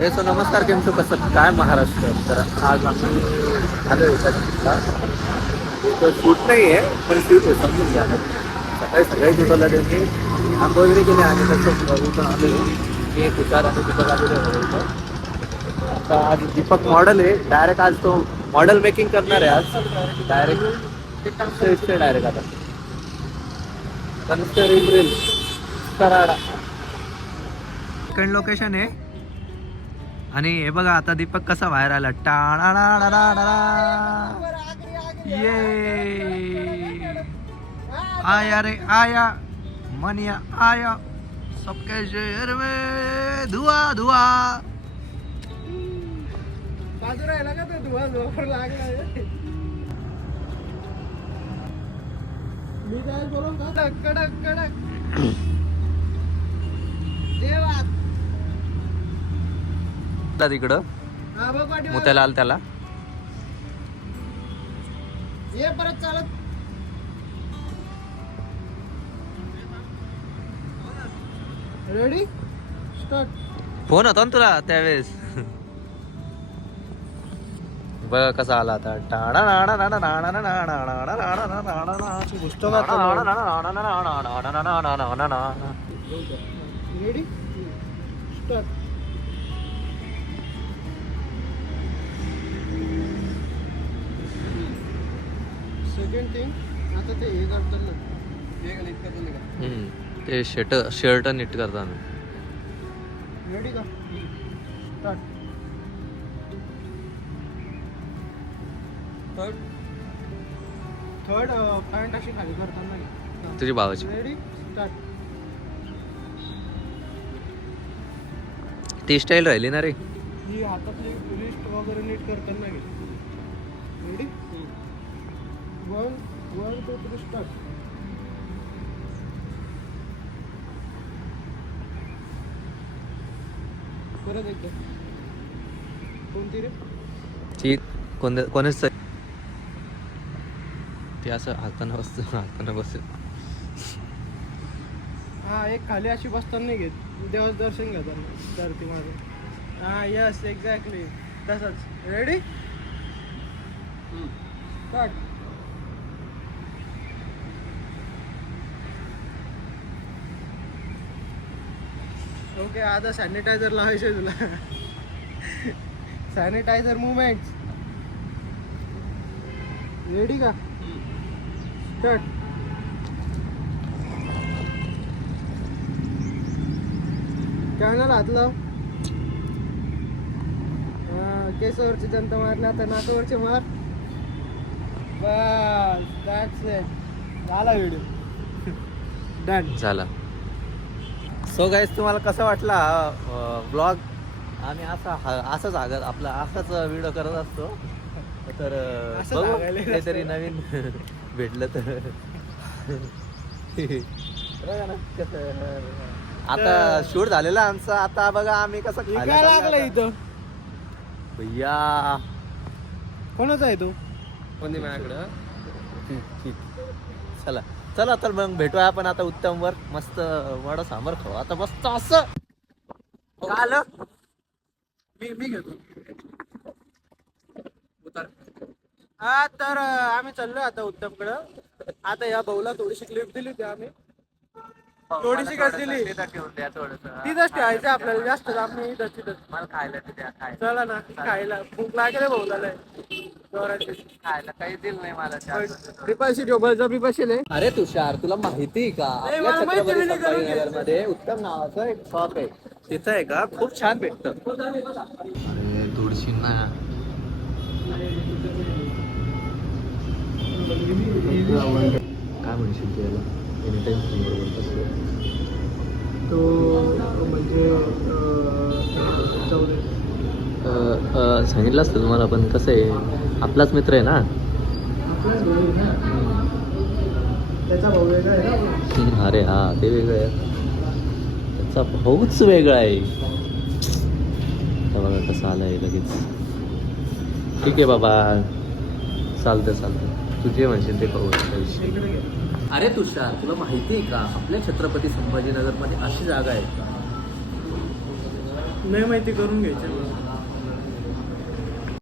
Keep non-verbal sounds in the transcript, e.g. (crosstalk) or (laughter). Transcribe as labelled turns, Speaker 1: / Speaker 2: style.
Speaker 1: हे सो नमस्कार केम છો कसं? काय महाराष्ट्र? तर आज आम्ही आलो एका ठिकाणला. इथं शूट नाही आहे पण शूट आहे समजून घ्या. सकाळी सगळ्या उठवला त्यांनी आंघोळ वगैरे केले आणि तसं उठून आलेलो मी एक हुशार आणि दीपक आलेलो आहे आता आज दीपक मॉडल आहे. डायरेक्ट आज तो मॉडल मेकिंग करणार आहे आज. डायरेक्ट डायरेक्ट आता. कन्स्टर एप्रिल कराडा. सेकंड लोकेशन आहे. आणि हे बघा आता दीपक कसा बाहेर आला. टाळा ये आया रे आया. मनिया आया. सबके शहर में धुआ धुआ
Speaker 2: बाजू राहिला का तो धुवा? जोर लागला मी काय बोलू? का कडक कडक
Speaker 1: तिकडं
Speaker 2: हा पाठीमागे.
Speaker 1: मोत्याला आल त्याला
Speaker 2: ये परत चालत रेडी स्टार्ट
Speaker 1: फोन होता ना तुला त्यावेळेस बघ कसा आला आता नाडा नाडा नाडा नाडा नाडा नाडा
Speaker 2: पुस्तक आता
Speaker 1: नाडा नाडा नाडा नाडा नाडा नाडा नाडा नाडा नाडा.
Speaker 2: रेडी स्टार्ट सेकंड थिंग आता ते हे करतात ना. हे का नीट करतात का?
Speaker 1: हम्म. ते शर्ट शर्ट नीट करताना
Speaker 2: रेडी का? स्टार्ट थर्ड थर्ड पॅन्ट अशी खाली करताना
Speaker 1: तुझी भावाची
Speaker 2: रेडी स्टार्ट
Speaker 1: ती स्टाईल राहिली ना रे.
Speaker 2: ही हातातली रिस्ट वगैरे नीट करताना गेली ready one one two three start परत एकदा. कोणती रे?
Speaker 1: ती कोण कोणच ते असं हातानं बसत हातानं बसत.
Speaker 2: हा एक खाली अशी बसताना नाही घेत देवाचं दर्शन घेताना धरती माझं हा यस एक्झॅक्टली तसंच. रेडी स्टार्ट ओके आता सॅनिटायझर लावायचे तुला. सॅनिटायझर मुवमेंट रेडी का? स्टार्ट कॅनल हात लाव. केसावरची जनता मारली आता नाकावरचे मार. बस दॅट्स इट झाला व्हिडिओ डन
Speaker 1: झाला. सो गाईज तुम्हाला कसा वाटला ब्लॉग आम्ही असा असाच आगत आपला असाच व्हिडिओ करत असतो. तर बघू काहीतरी. नवीन (laughs) भेटलं तर. ना आता शूट झालेला आमचा. आता बघा आम्ही कसं
Speaker 2: लागलं. इथं.
Speaker 1: भैया।
Speaker 2: कोणाचा आहे तो?
Speaker 1: कोणी माझ्याकडं? ठीक चला चला तर मग भेटूया आपण आता उत्तम वर मस्त वडा सांबर खाऊ. आता मस्त असं.
Speaker 2: मी मी घेतो. हा तर आम्ही चाललोय आता उत्तमकडं. आता या भाऊला थोडीशी क्लिप दिली होती आम्ही. थोडीशी का दिली
Speaker 1: तिथं ठेवून द्या थोडंसं.
Speaker 2: तिथंच ठेवायचं आपल्याला जास्त लांब नाही तिथंच
Speaker 1: मला खायला ते द्या खायला.
Speaker 2: चला ना खायला. भूक लागेल भाऊला लय जोराची
Speaker 1: खायला काही दिल नाही मला
Speaker 2: बसेल आहे.
Speaker 1: अरे तुषार तुला माहिती आहे का?
Speaker 2: नाही,
Speaker 1: आपल्या
Speaker 2: मला माहिती
Speaker 1: छत्रपती
Speaker 2: नाही, करून
Speaker 1: संभाजीनगरमध्ये उत्तम नावाचं एक शॉप आहे. तिथं आहे का? खूप छान भेटत. थोडीशी ना काय म्हणशील त्याला एनी टाइम सांगितलं असतं तुम्हाला पण कसं आहे आपलाच मित्र आहे ना?
Speaker 2: आपलाच भाऊ आहे ना. त्याचा भाऊ वेगळा आहे ना? आपला. (laughs)
Speaker 1: अरे हा ते वेगळं आहे. त्याचा भाऊच वेगळा आहे. बघा कसं आलाय लगेच. ठीक आहे बाबा. चालतं चालतं तू जे म्हणशील ते पाहू. अरे तुषार तुला माहिती आहे का? आपल्या छत्रपती संभाजीनगरमध्ये अशी जागा आहे का?
Speaker 2: नाही माहिती करून घ्यायची.